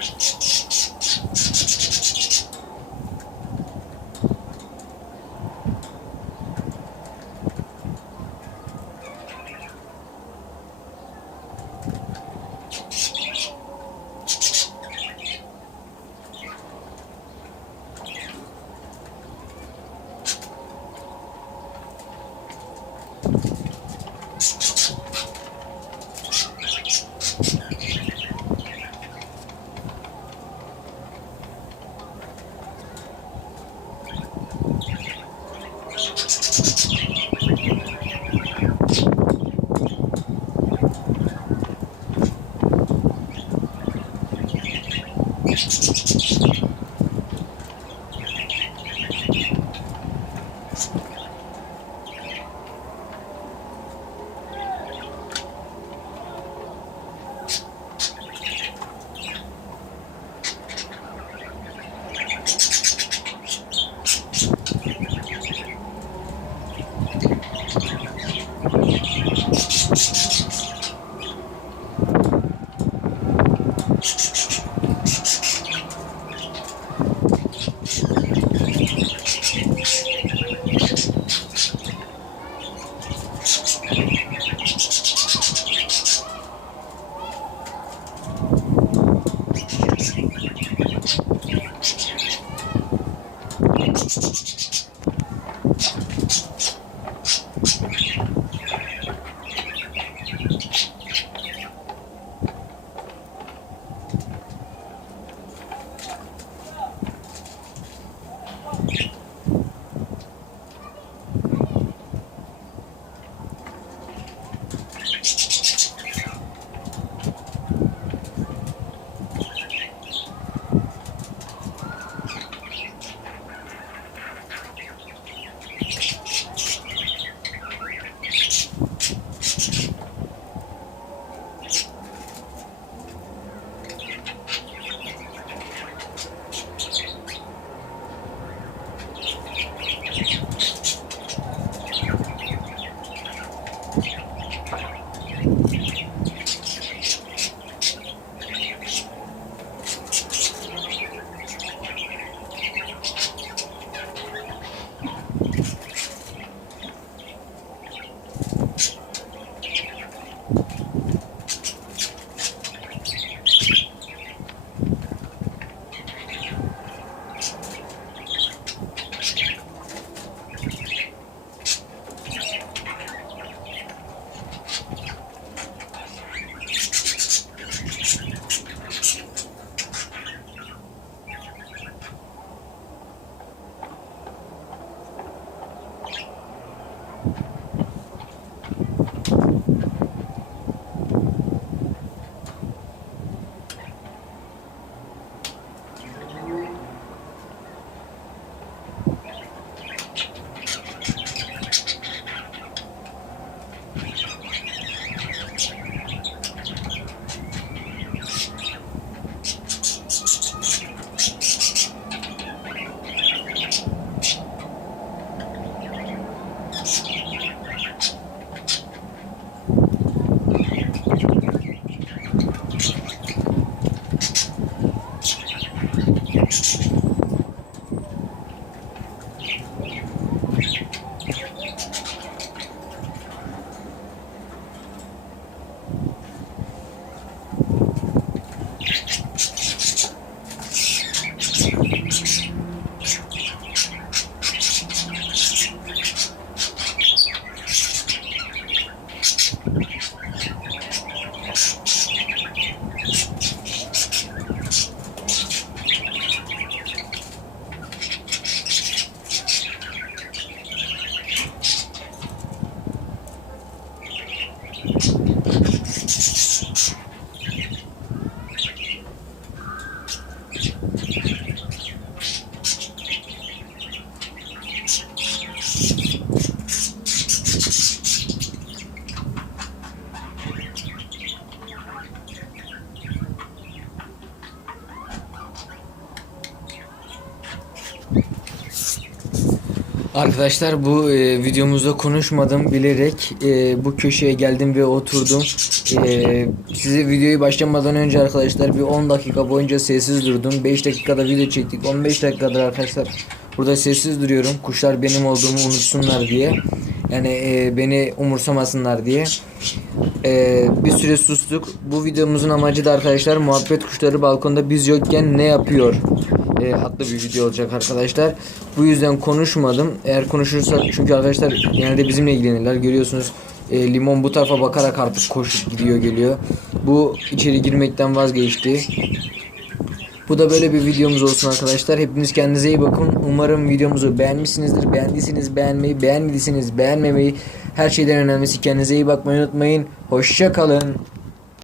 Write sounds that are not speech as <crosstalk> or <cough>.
questions. <laughs> thank Thank you. Arkadaşlar bu e, videomuzda konuşmadım bilerek e, bu köşeye geldim ve oturdum. E, size videoyu başlamadan önce arkadaşlar bir 10 dakika boyunca sessiz durdum. 5 dakikada video çektik. 15 dakikadır arkadaşlar burada sessiz duruyorum. Kuşlar benim olduğumu unutsunlar diye. Yani e, beni umursamasınlar diye. E, bir süre sustuk. Bu videomuzun amacı da arkadaşlar muhabbet kuşları balkonda biz yokken ne yapıyor? e, adlı bir video olacak arkadaşlar. Bu yüzden konuşmadım. Eğer konuşursak çünkü arkadaşlar genelde bizimle ilgilenirler. Görüyorsunuz e, limon bu tarafa bakarak artık koşup gidiyor geliyor. Bu içeri girmekten vazgeçti. Bu da böyle bir videomuz olsun arkadaşlar. Hepiniz kendinize iyi bakın. Umarım videomuzu beğenmişsinizdir. Beğendiyseniz beğenmeyi, beğenmediyseniz beğenmemeyi, her şeyden önemlisi kendinize iyi bakmayı unutmayın. Hoşça kalın.